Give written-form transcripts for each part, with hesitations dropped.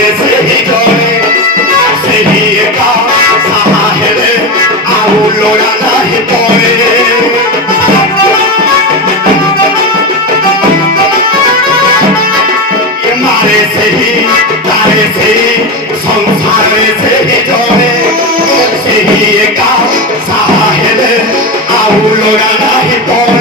मारे से ही जोड़े से ही का सहारे आउ लोड़ा नहीं पड़े ये मारे से ही तारे से ही संसार से ही जोड़े से ही का सहारे आउ लोड़ा नहीं पड़े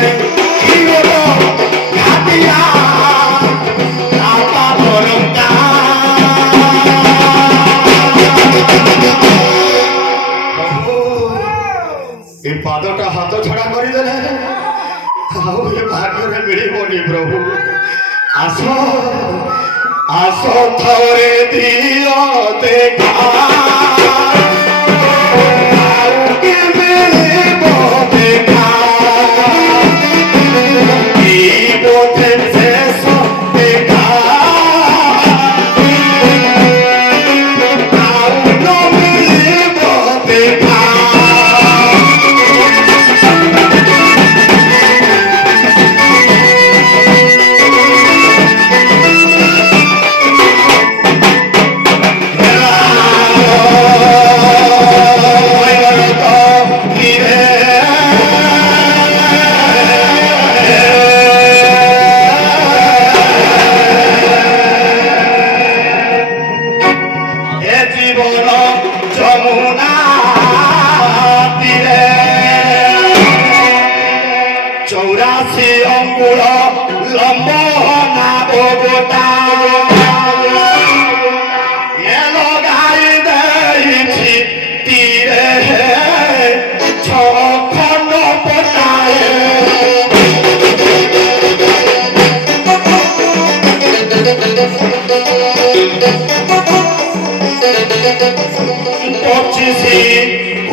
पादटा हाथ छड़ा करदे भाग्य मिलबनी प्रभु आस आस थोड़े दियो देखा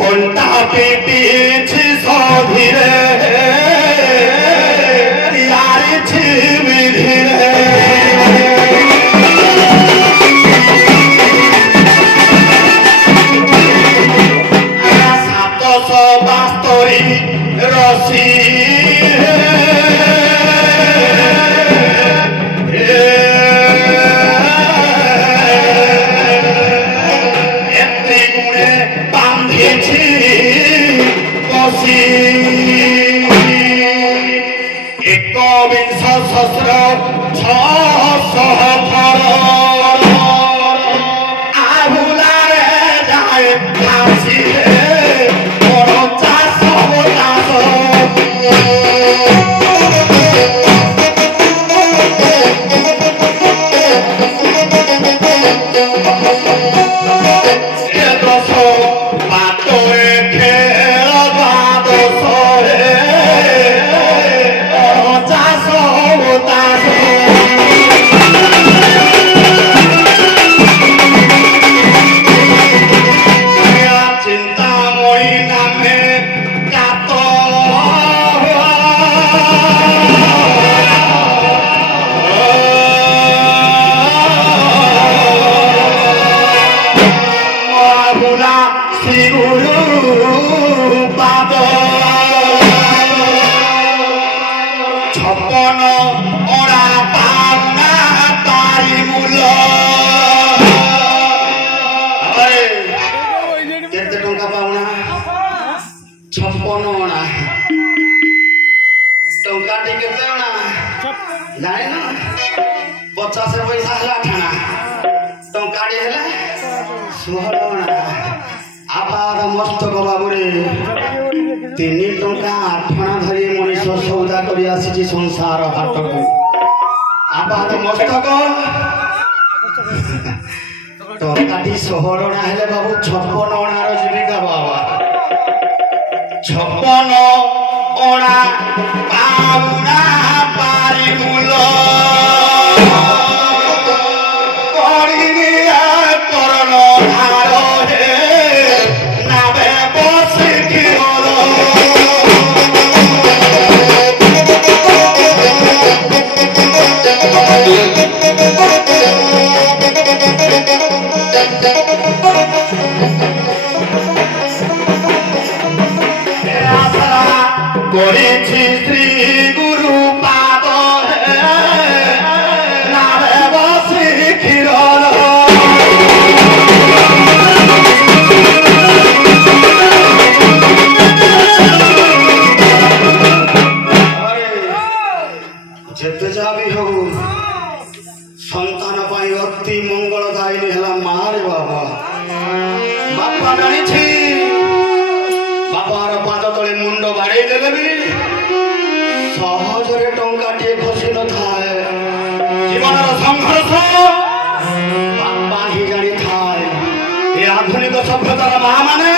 घंटा पीछ धीरे संसार हाट को आबाद मस्तक टंकाटी सहर ना हेले बाबू 56 अणार जीविका बाबा 56 अणा पाउना पारी मूल श्री गुरु मंगल दायिनी है मारे बाबा बापा जानी बापार पाद तले मुंड बाड़े देले भी सहजरे टंका टे खसी न थाए जीवन संघर्ष बापा ही जानी थाए ये आधुनिक सभ्यतार माँ माने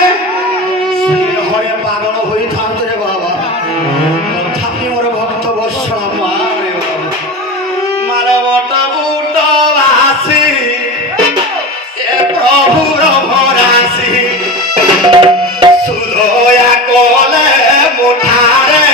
हरे पागल होई थांते रे बाबा तथापि मोर भक्त बत्सल मारे बाबा मारे बट बुट वासी ए प्रभुर भरासी सुदया कोले मुठारे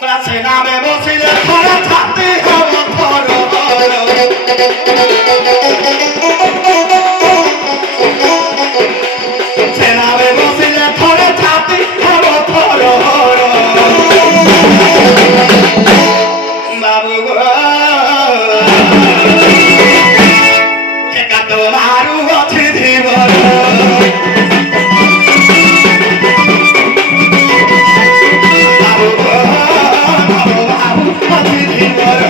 Prace na me एका तो मारू अछि धीवर बाबू अछि धीवर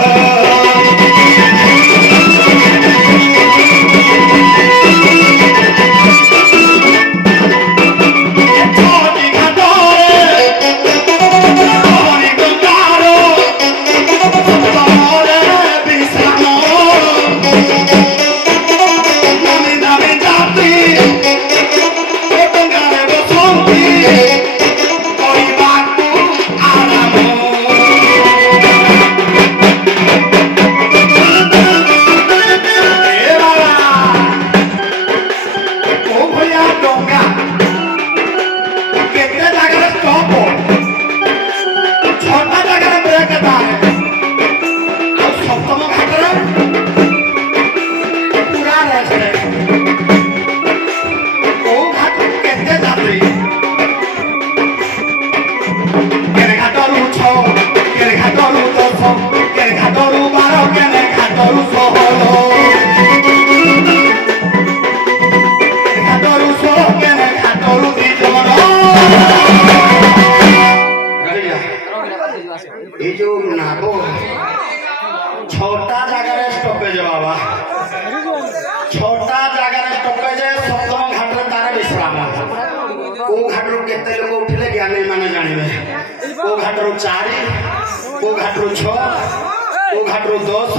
छोटा जगह स्टॉपेज बाबा छोटा जगह स्टॉपेज सप्तम घाट तार विश्राम को घाट केते लोग उठिले ज्ञानी माने जानिबे को घाट 4 को घाट 6 को घाट 10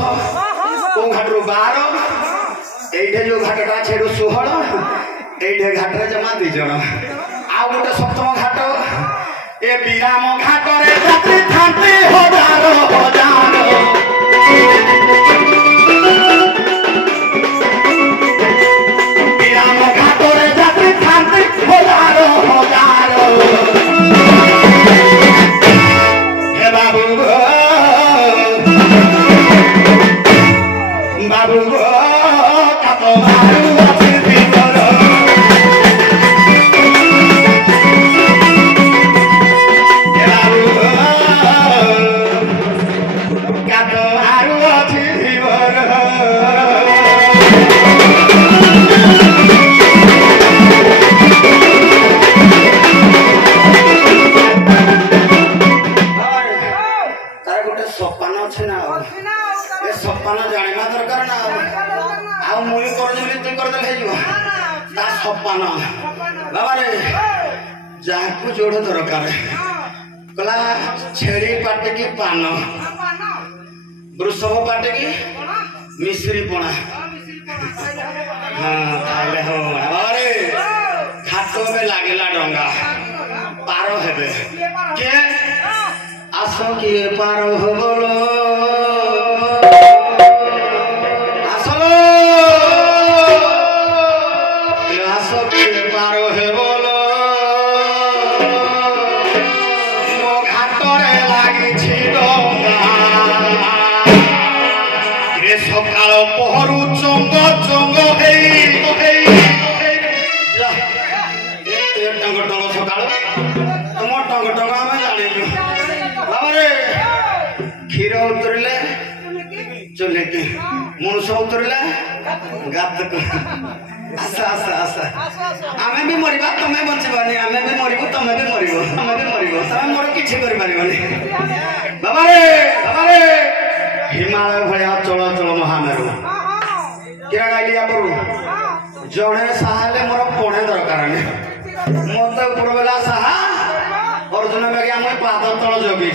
को घाट 12 एठे जो घाटटा छेडु 16 एठे घाट रे जमा 2 जण आ गोटे सप्तम घाट ए विराम घाट रे यात्री थांती हजारो हजारो विराम घाट रे यात्री थांती हजारो हजारो हे बाबू बाबू कातो मारू अछि भीतर जाकू जोड़ दरकार कला छेड़ी पाटे की पान वृषभ पाटे की मिश्री पणा हाँ खाइले हो अरे घाट में लागेला डंगा पार हेबे के आसो किए पार हो बोलो आसलो आसो किए पार हे बोलो सकाल पहरु चंग चंग टंग टंग सकाल तुम टंग टंग आम जानी बाबा क्षीर उतरले चुलिकी मुणस उतरले गात आशा आशा आशा आमे भी मरिबा तमे बचबानी आमे भी मरिबो तमे भी मरिबो तमे मोर किछि करि पारिबनी बाबा रे हिमालय भया चल चल महामेरु क्या गाइलिया करू जड़े साहले मोर पणे दरकार नहीं मत पुरबेला साहा अर्जुन बेगे हम पाद तल जगी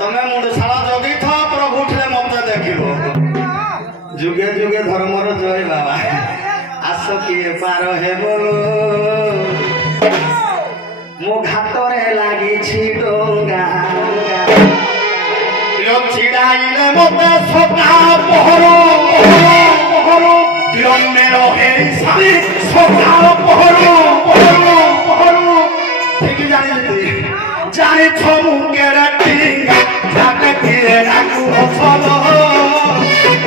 तमे मुंडशाला जगी था प्रभु उठले मत देखिबो जुगे जुगे धर्मर जय बाबा आस किए पार हे बोलो मो घाटरे लागि छि डोंगा चिड़ाइले मते सका पहरो पहरो तिरन्ने रहे सारी सका पहरो पहरो पहरो ठीक जानी छमु केराटिंगा जाके किए राखु छलो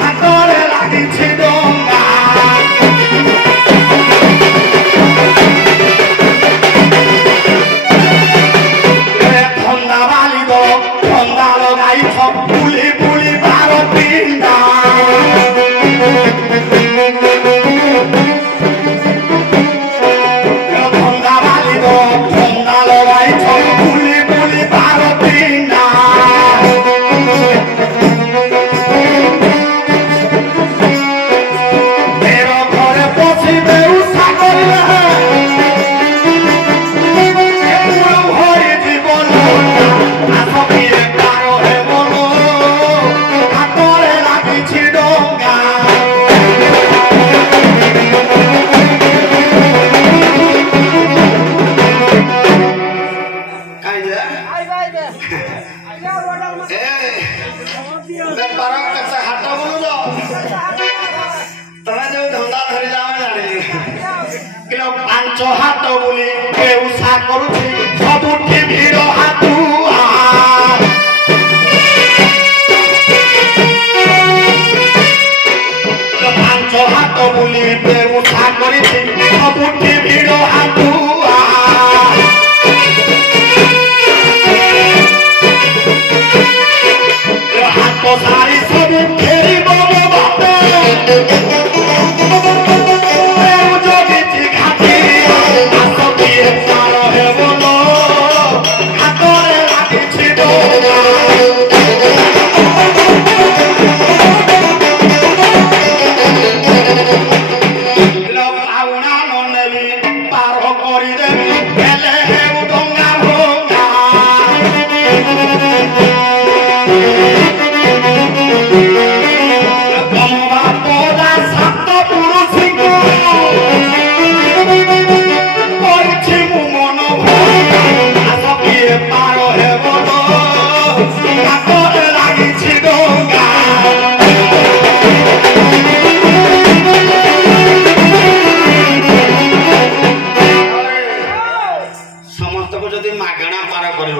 हातरे लागि छि डोंगा धंदा बाली दो धंदा लगाई सब पुली पुली କରୁଛି ସବୁଠି ଭିଡ଼ ହାତୁଆ ପାଞ୍ଚ ହାତ ବୁଲି ବେଉଠା କରିଛି ସବୁଠି ଭିଡ଼ ହାତୁଆ ହାତ ସାରି ସବୁ ଫେରିବ ମୋ ବାଟେ ଜଗିଛି ଘାଟି ହାତ କିଏ ପାର ହେବ ଲୋ ହାତରେ ଲାଗିଛି ଡୋରା ପାଉଣା ନ ନେବି ପାର କରିଦେବି ହେଲେ ହେଉ ଡଙ୍ଗା ଭଙ୍ଗା ସମସ୍ତଙ୍କୁ ଯଦି ମାଗଣା ପାର କରିବ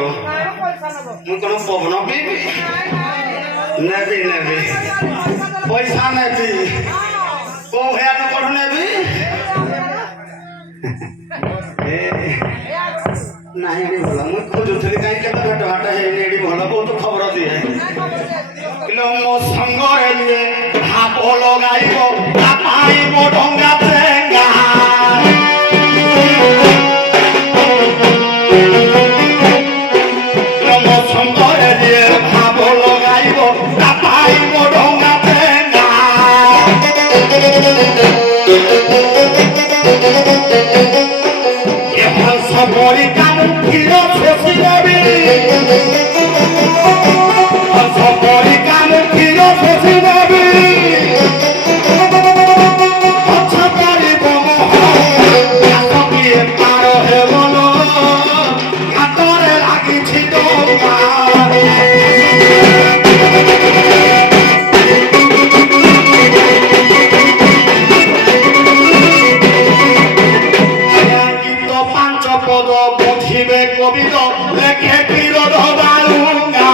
ମୁଁ କଣ ପବନ ପିଇବି ନେବି ନେବି ପଇସା ନେବି କୋଉ ହେୟାର କଣ ନେବି ନାଇଁ ଏଠି ଭଲ ମୁଁ ଖୋଜୁଥିଲି କାହିଁ କେବେ ଭେଟ ଭାଟ ହେଇନି ଏଠି ଭଲ ବହୁତ ଖବର ଦିଏ କିଲୋ ମୋ ସଙ୍ଗରେ ନିଏ ଭାବ ଲଗାଇବ ତା ପାଇଁ ମୋ ଡଙ୍ଗା ଚେଙ୍ଗା ମୋ ସଙ୍ଗରେ ନିଏ ଭାବ ଲଗାଇବ ତା ପାଇଁ ମୋ ଡଙ୍ଗା ଚେଙ୍ଗା ସବରି କାମ କ୍ଷୀର ଶୋଷି ନେବି ସବରି କାମ କ୍ଷୀର ଶୋଷି ନେବି ଗଛ କରିବ ହାତ କିଏ ପାର ହେବ ଲୋ ହାତରେ ଲାଗିଛି ଡଙ୍ଗା পদ বুঝিবে কবিত লেখে বিরোধ বালুঙ্গা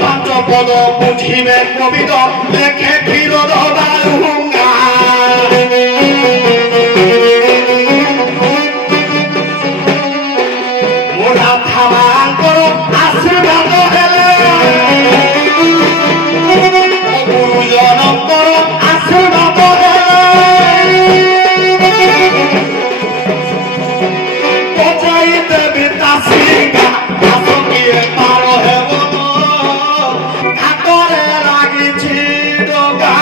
পাঁচ পদ বুঝিবে কবিত লেখে বিরোধ বালুঙ্গা মোড়া থামাঙ্কর আশীর্বাদ হেলে গুরুজনଙ୍କର ଆଶୀର୍ବାଦ ପଚାଇ ଦେବି ତା ସିଙ୍ଗା ହାତ କିଏ ପାର ହେବ ହାତରେ ଲାଗିଛି ଡଙ୍ଗା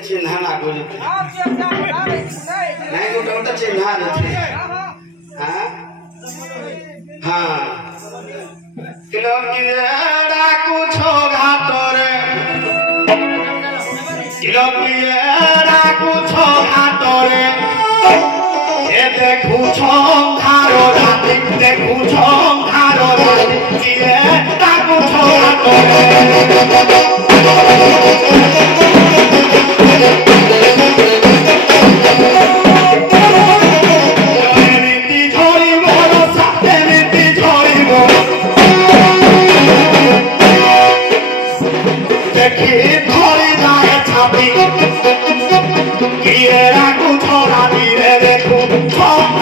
चिन्ह लागू नहीं गोटे गोटे चिन्ह हाँ हाँ किलो डाकू छो घाटरे किलो डाकू छो घाटरे ए देखू छंधारो राति देखू छंधारो राति किए डाकू छो घाटरे দেখি ধরি যায় ছাপি কিয়ে রাখু ছড়া দিলে দেখু ছড়া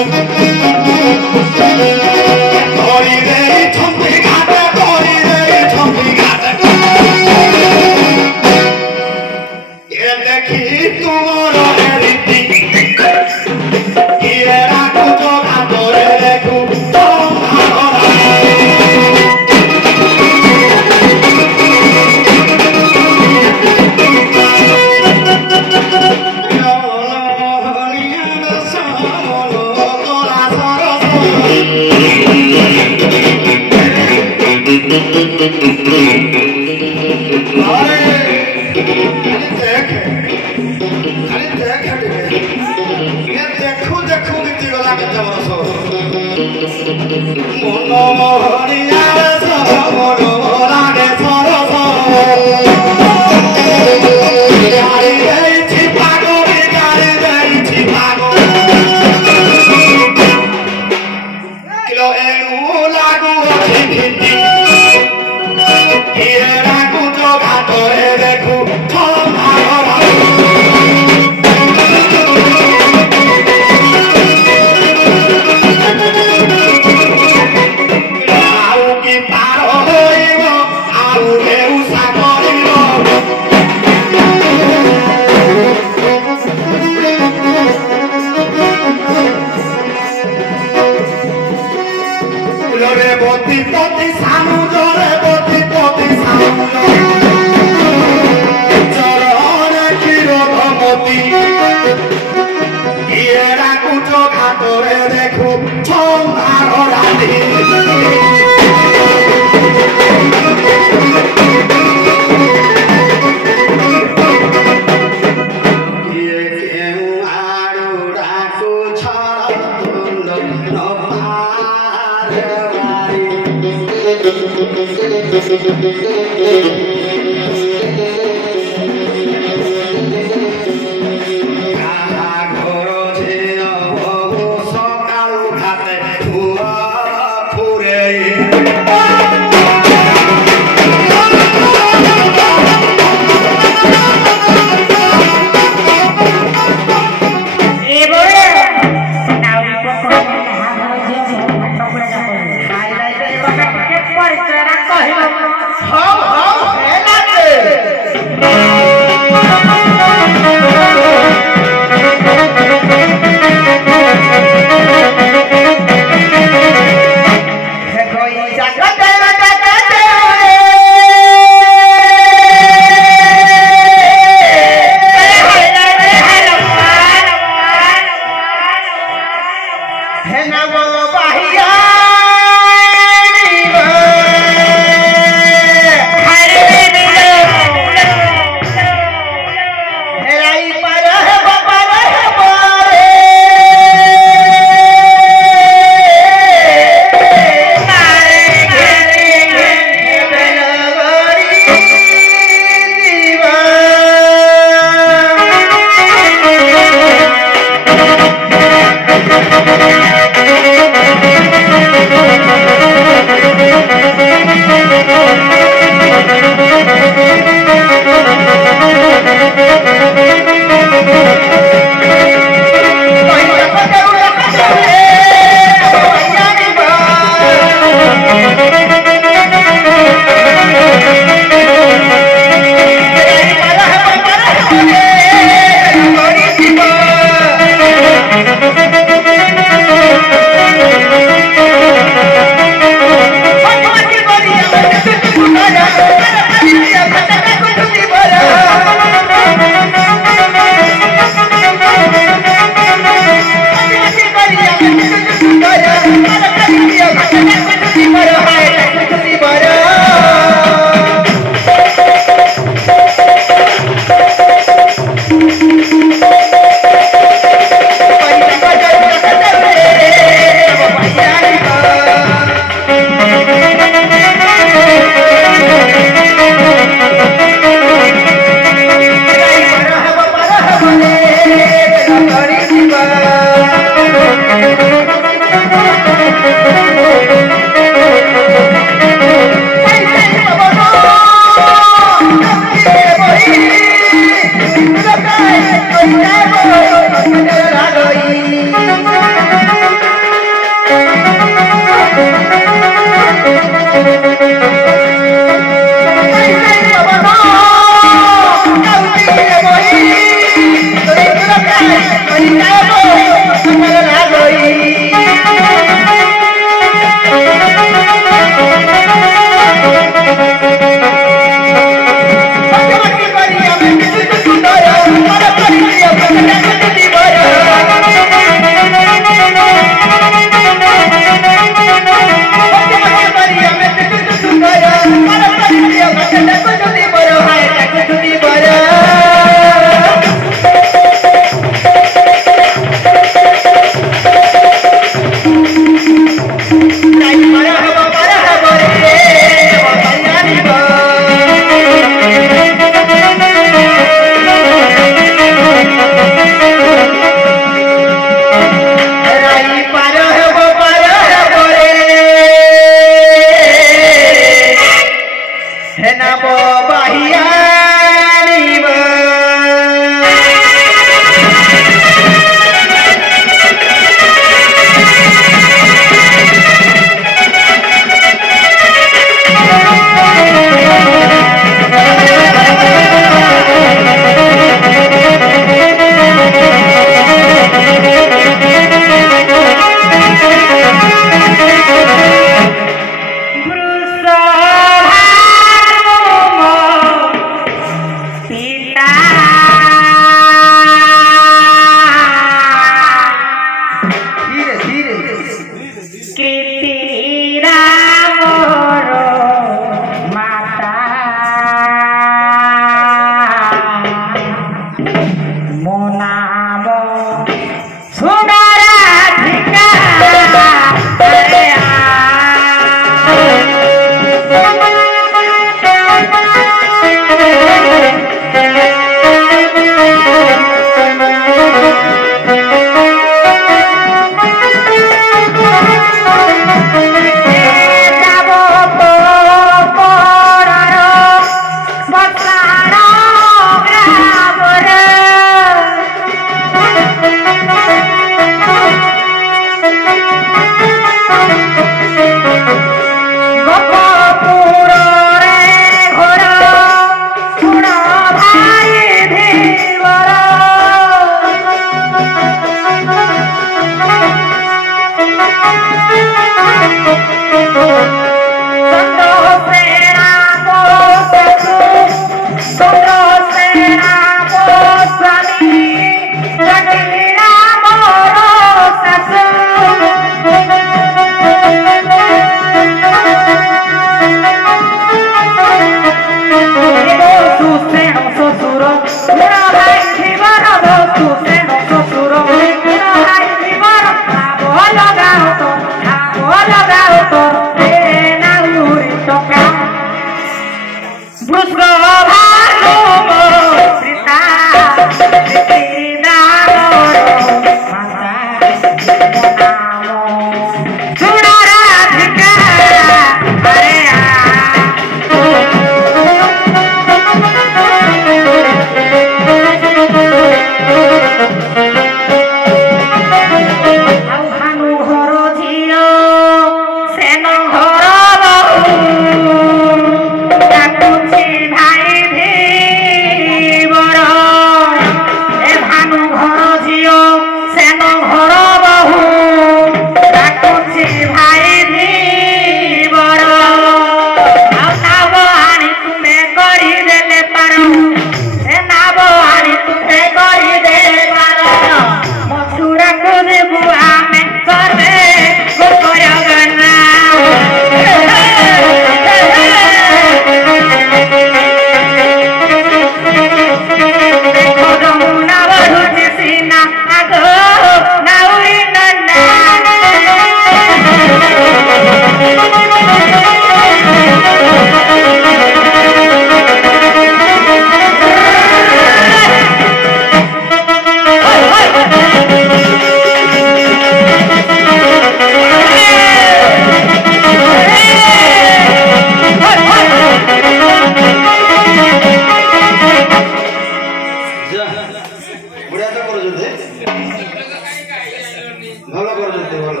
ଭଲ କରୁଛନ୍ତି ଭଲ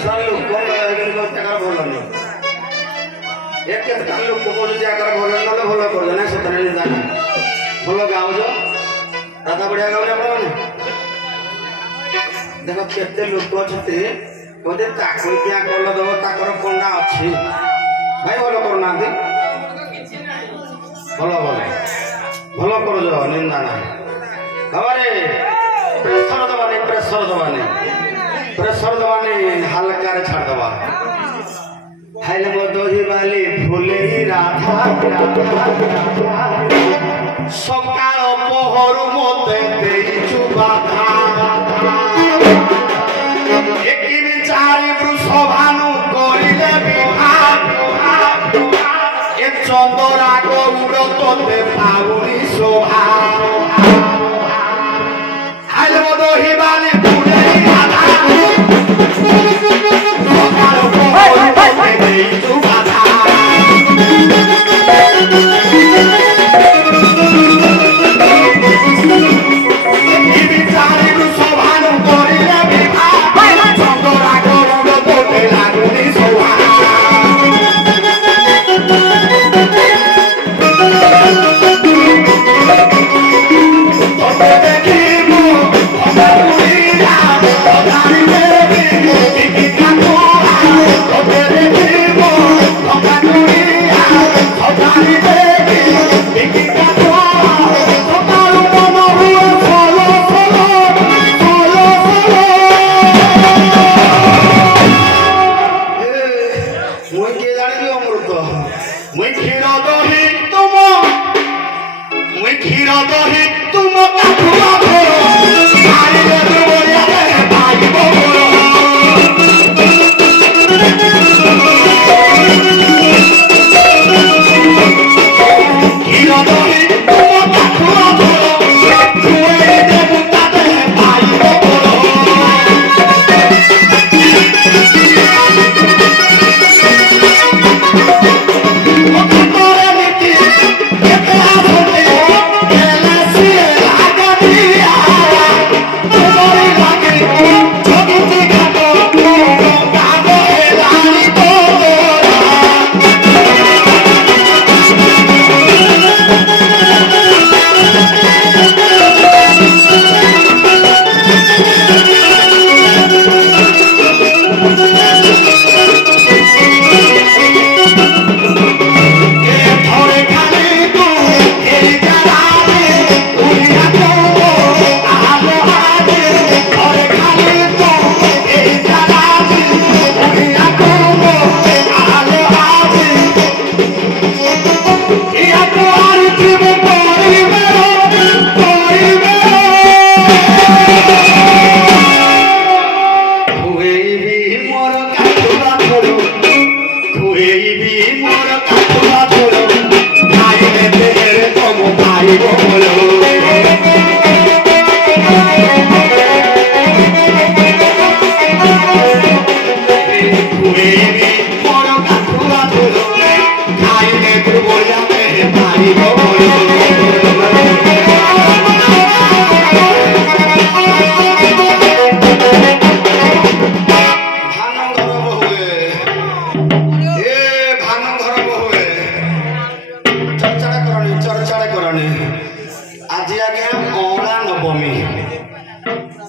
ସାର୍ ଲୋକ ଜାଗାରେ ଭଲ ନୁହଁ ଏ କେତେ ଲୋକ କହୁଛନ୍ତି ଜାଗାରେ ଭଲ ନହେଲେ ଭଲ କରୁଛ ନା ସେଥିରେ ନିନ୍ଦା ନାହିଁ ଭଲ ଗାଉଛ ରାଧା ବଢ଼ିଆ ଗାଉଛ ଆପଣମାନେ ଦେଖ କେତେ ଲୋକ ଅଛନ୍ତି କହନ୍ତି ତାକୁ କିଆ କଲ ଦେବ ତାଙ୍କର କଣ୍ଡା ଅଛି ଭାଇ ଭଲ କରୁନାହାନ୍ତି ଭଲ ଭଲ ଭଲ କରୁଛ ନିନ୍ଦା ନାହିଁ ବାବାରେ ପ୍ରେସର ଦେବାନି प्रेशर दबाने हल्का रे छाड़ दबा खाइले मो दही बाली फुले राधा सकाळ पहरु मते देइछु बाधा एकिनि चारि वृषभानु करिले विहार ए चंदरा गौर तोते पाउनी शोभा खाइले मो दही बाली फुले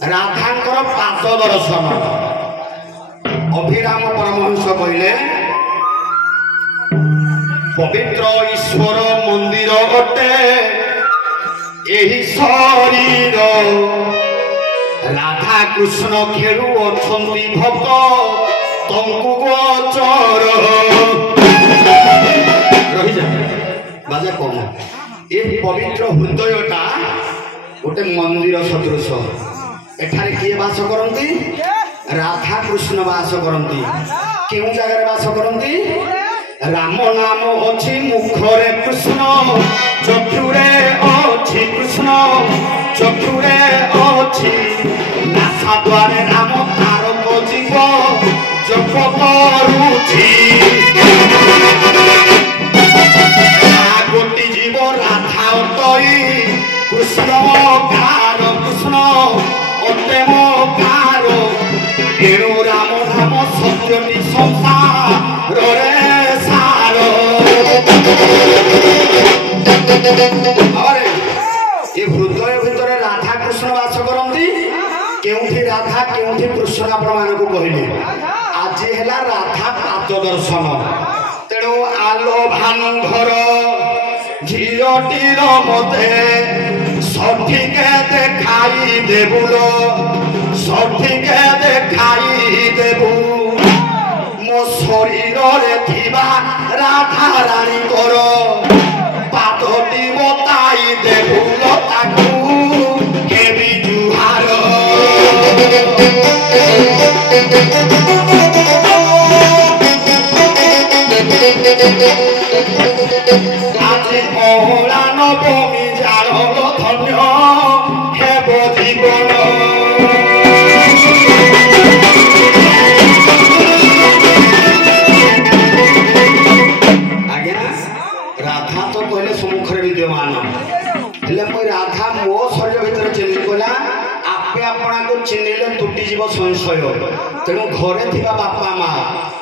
राधा अभिराम परमहंस कहले पवित्र ईश्वर मंदिर अटे एही शरीर राधा कृष्ण खेलु अछंती भक्त तंकु गोचर रही जा बाजा कम ए पवित्र हृदयटा गोटे मंदिर सदृश एठारे किए वास करती राधा कृष्ण वास करती क्यों जगह वास करती राम नाम अच्छी मुखरे कृष्ण चक्षुरे अच्छी कृष्ण चक्षुरे अच्छी नासा द्वारे राम तारक जीव जप करुछि गोटी जीव राधा अतई कृष्ण कार कृष्ण अतेम कार ସତ୍ୟଟି ସଂସାରରେ ସାର ଏ ହୃଦୟ ଭିତରେ ରାଧା କୃଷ୍ଣ ବାସ କରନ୍ତି। କେଉଁଠି ରାଧା କେଉଁଠି କୃଷ୍ଣ ଆପଣମାନଙ୍କୁ କହିଲେ ଆଜି ହେଲା ରାଧା ପାଦ ଦର୍ଶନ। ତେଣୁ ଆଲୋ ଭାନୁ ଘର ଝିଅଟିର ମତେ ସଠିକ ଦେଖାଇ ଦେବୁଲ ସଠିକ ଦେଖାଇ ଦେବୁ ମୋ ଶରୀରରେ ଥିବା ରାଧା ରାଣୀଙ୍କର ପାଦଟି ବତାଇ ଦେବୁଲ ତାକୁ କେବି ଜୁହାର আজি অহলা নবমী জানক ধন্য হেব জীবন। আজ্ঞা রাধা তো কহিলে সম্মুখে বিদ্যমান ହେଲେ ମୁଁ ରାଧା ମୋ ଶରୀର ଭିତରେ ଚିହ୍ନି କଲା ଆପେ ଆପଣଙ୍କୁ ଚିହ୍ନିଲେ ତୁଟିଯିବ ସଂଶୟ। ତେଣୁ ଘରେ ଥିବା ବାପା ମା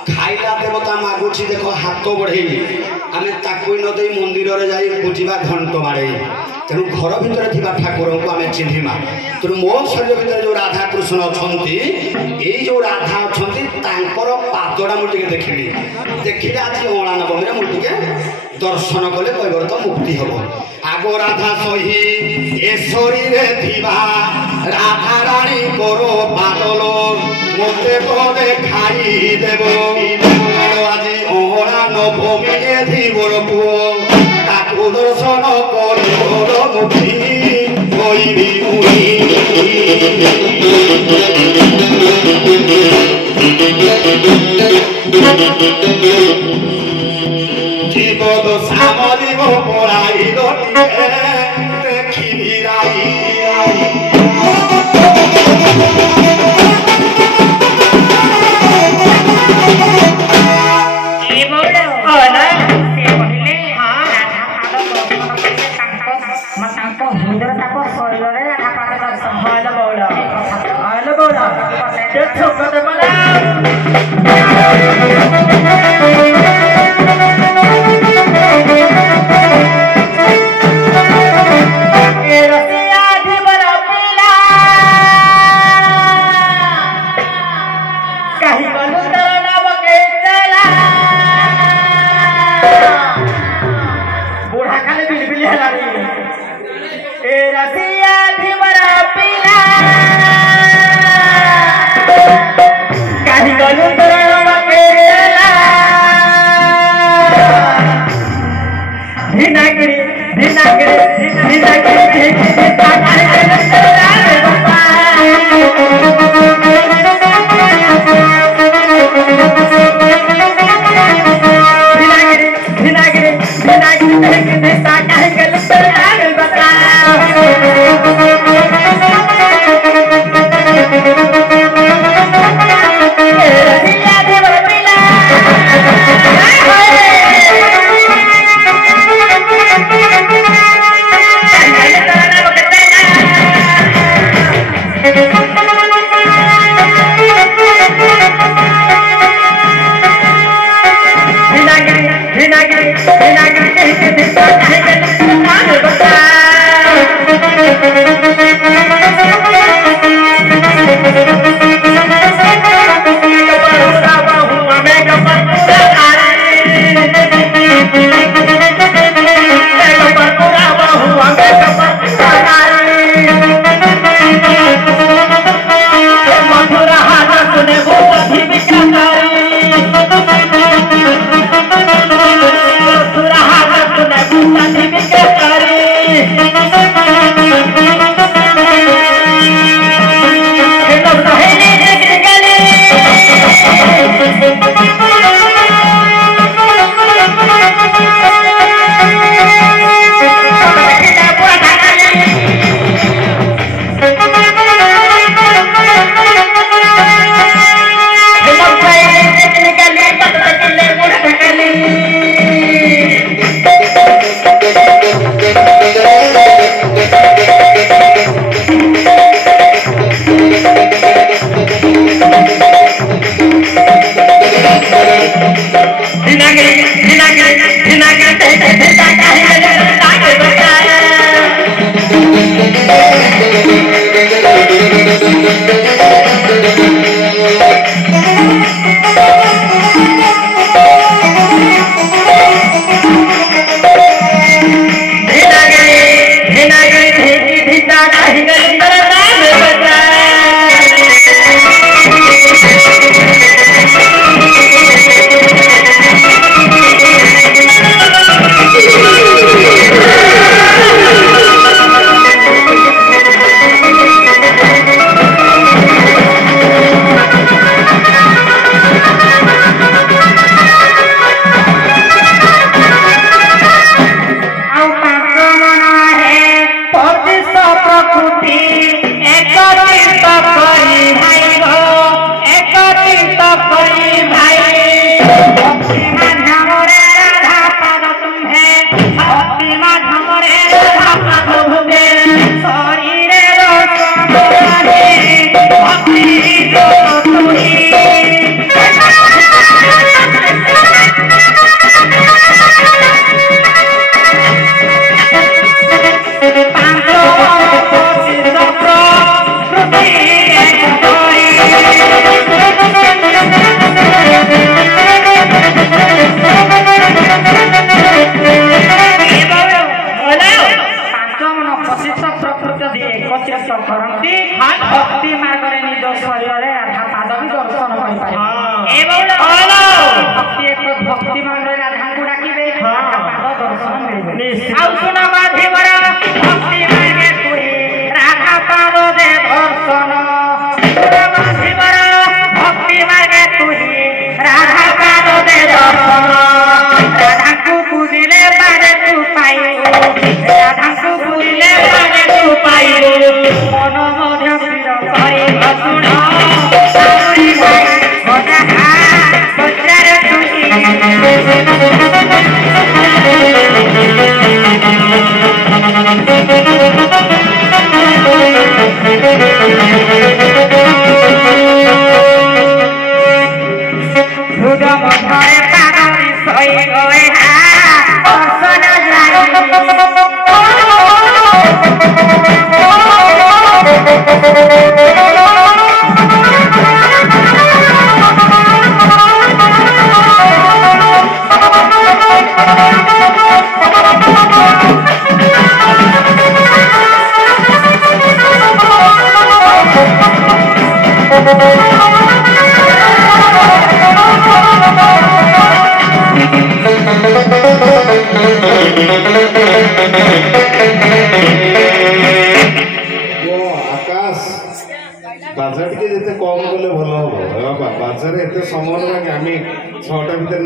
ଖାଇଲା ଦେବତା ମାଗୁଛି ଦେଖ ହାତ ବଢ଼େଇ ଆମେ ତାକୁ ନ ଦେଇ ମନ୍ଦିରରେ ଯାଇ ବୁଝିବା ଘଣ୍ଟ ମାଡ଼େଇ। ତେଣୁ ଘର ଭିତରେ ଥିବା ଠାକୁରଙ୍କୁ ଆମେ ଚିହ୍ନିବା। ତେଣୁ ମୋ ଶରୀର ଭିତରେ ଯେଉଁ ରାଧା କୃଷ୍ଣ ଅଛନ୍ତି ଏଇ ଯେଉଁ ରାଧା ଅଛନ୍ତି ତାଙ୍କର ପାଦଟା ମୁଁ ଟିକେ ଦେଖିଲି ଦେଖିଲେ ଆଜି ଅଁଳା ନବମୀରେ ମୁଁ ଟିକେ ଦର୍ଶନ କଲେ କୈବର୍ତ୍ତ ମୁକ୍ତି ହେବ। ଆଗ ରାଧା ସହି ଏ ଶରୀରେ ଥିବା ରାଧା ରାଣୀ କର ପାଦଲ ମୋତେ ତ ଦେଖାଇ ଦେବ। ଆଜି ଅଁଳା ନବମୀ ଧୀବର ପୁଅ ତାକୁ ଦର୍ଶନ କରିବର ମୁକ୍ତି କହିବି জীবন সামরিব পড়াইল দেখিবি রাই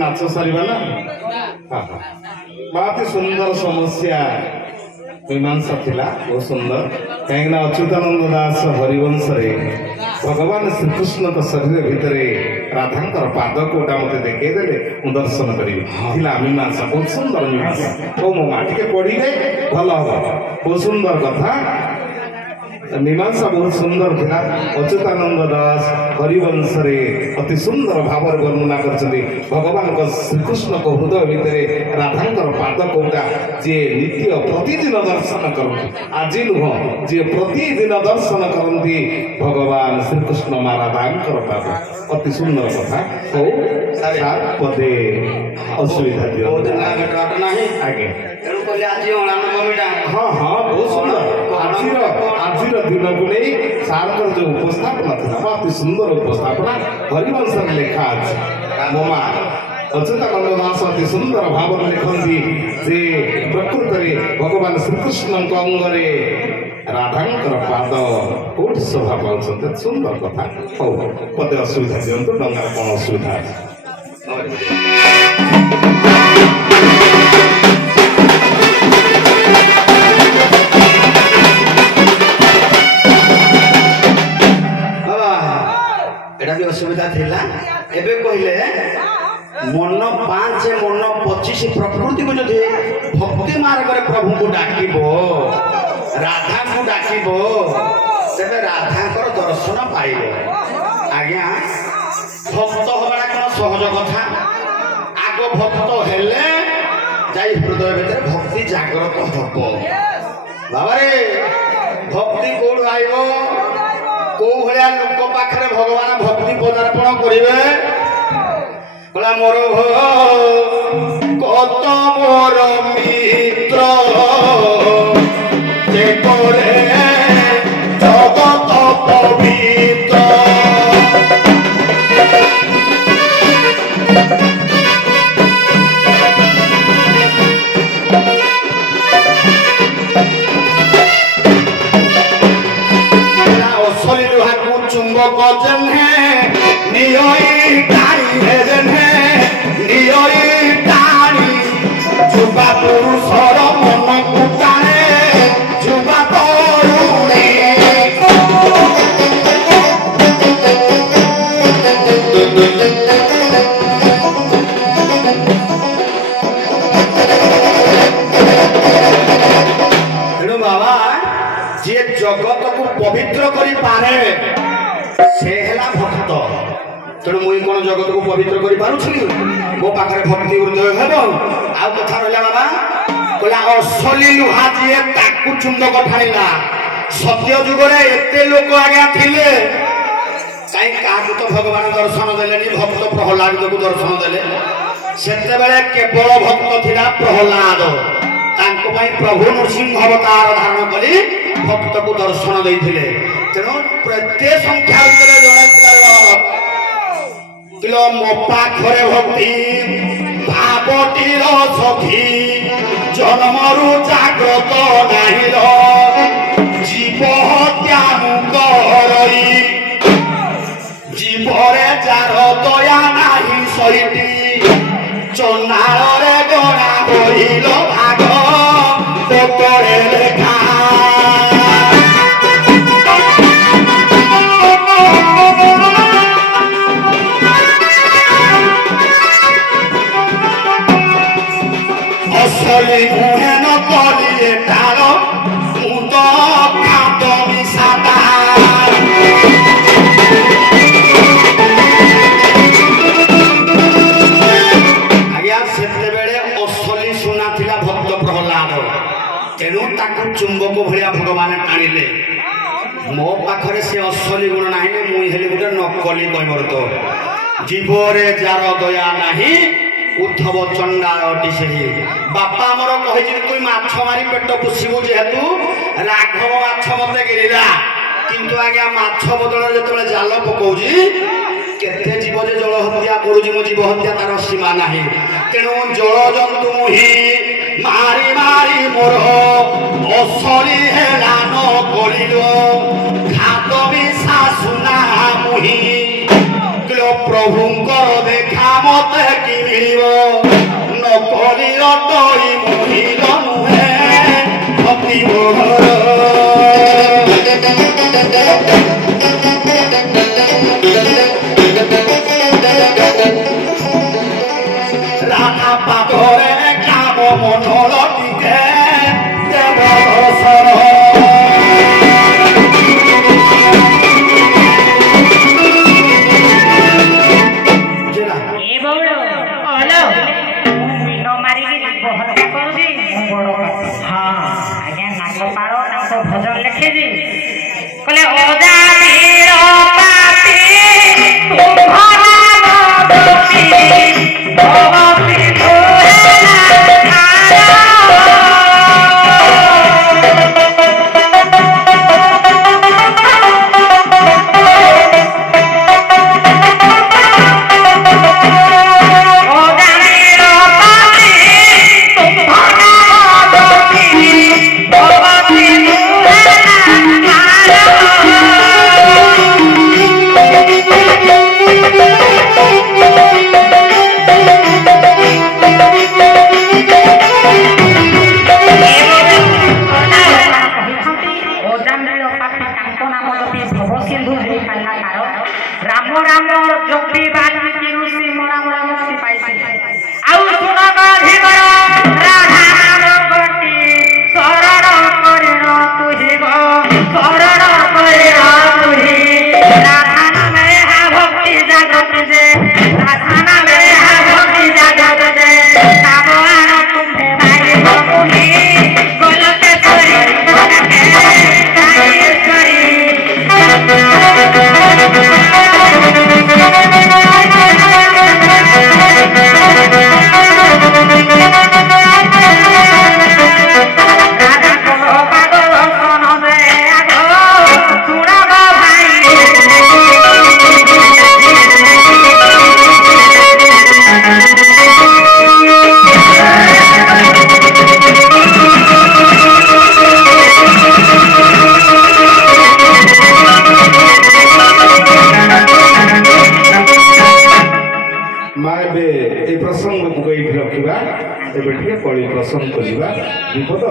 नाच सारिबा ना बहुत सुंदर समस्या मीमांसा थिला बहुत सुंदर कहीं अच्युतानंद दास हरिवंश रे भगवान श्रीकृष्ण शरीर भितर राधा पाद कोटा मत देखेदेले दर्शन करी मीमांसा बहुत सुंदर मीमांसा तो मो माटी पढ़ी भल हम बहुत सुंदर कथा मीमांसा बहुत सुंदर थिला अच्युतानंद दास हरिवंश रे अति सुंदर भाव वर्णना करछथि भगवान को श्रीकृष्ण को हृदय भितर राधा पाद कोटा जे नित्य प्रतिदिन दर्शन करती आज नुह जे प्रतिदिन दर्शन करती भगवान श्रीकृष्ण मा राधा पाद अति सुंदर कथा हो पदे असुविधा दियो आगे हाँ हाँ बहुत सुंदर आज दिन को नहीं सार जो उपस्थापना था अति सुंदर उपस्थापना हरिवंश लेखा आज मोमा अच्युतानंद दास अति सुंदर भाव लिखती जे प्रकृत में भगवान श्रीकृष्ण अंगरे राधा पाद कौट शोभा पाँच सुंदर कथा हो पदे असुविधा दिंतु डंगार कौन असुविधा असुविधा थिला एबे कहले मन 5 मन 25 प्रकृति को जदि भक्ति मार्ग रे प्रभु को डाकिबो राधा को डाकिबो सेबे राधा कर दर्शन पाइबो आज्ञा भक्त हबा कोन सहज कथा आगो भक्त हेले যাই হৃদয় ভিতরে ভক্তি জাগ্রত হব বাবারে ভক্তি কোড় আইব কেউ ভায়া লোক পাখে ভগবান ভক্তি পদার্পণ করবে বলা মোর কত মোর মিত্র যে করে জগত পবিত্র चुंबक जन्हे नियोई टाणी है जन्हे नियोई टाणी जुबा पुरुषर मन कुटाणे जुबा तरुणी तेणु बाबा जी जगत को पवित्र करी पारे से है भक्त तेणु मुई कौन जगत को पवित्र कर पारुछि मो पाखरे भक्ति हृदय हेब आ कथा रहा बाबा कहला असली लुहा जी ताकू चुंबक ठाणिला सत्य जुग रे एते लोक आज्ञा थिले काई काकू तो भगवान दर्शन देलेनी भक्त प्रहलाद को दर्शन देले सेते बेले केवल भक्त थिला प्रहलाद तांको पई प्रभु नरसिंह अवतार धारण करी भक्त को दर्शन देइथिले तेणु प्रत्येक संख्या उत्तर जड़े किलो मो पाखरे भक्ति भावटीर सखी जन्मरु जाग्रत नाही जीव हत्या मुकरई जीवरे जार दया नाही सैटी चनारे गणा होइल भाग पोतरे लेखा असली मुहे न कलिए तार मुद खात मिसाता आज्ञा सेते बेले असली सुना थिला भक्त प्रहलाद तेणु ताकू चुंबक भलिया भगवान टाणिले मो पाखरे से असली गुण नाही मुई हेली गुटे नकली कहबरत जीवरे जार दया नाही उद्धव चंडालटी से बापा मोर कही तुई माछ मारी पेट पोषिबु जेहेतु राघव माछ मते गिरिला किंतु आज्ञा माछ बदल जो जाल पकाउजी केते जीव जे जल हत्या करूजी मो जीव हत्या तार सीमा नाही तेणु जल जंतु मुही मारी मारी मोर असली हेला न करिलो घात मिसा सुना मुही प्रभुंकर देखा मते कि मिलिब नकली अटई महिल नुहे भक्ति राधा पाखरे काम मनर टिके देवसर भजन लिखे जी कहले ओदा वीर पापी तुम्हारा मोदी भगवती ଦର୍ଶନ କରିବା ବିପଦ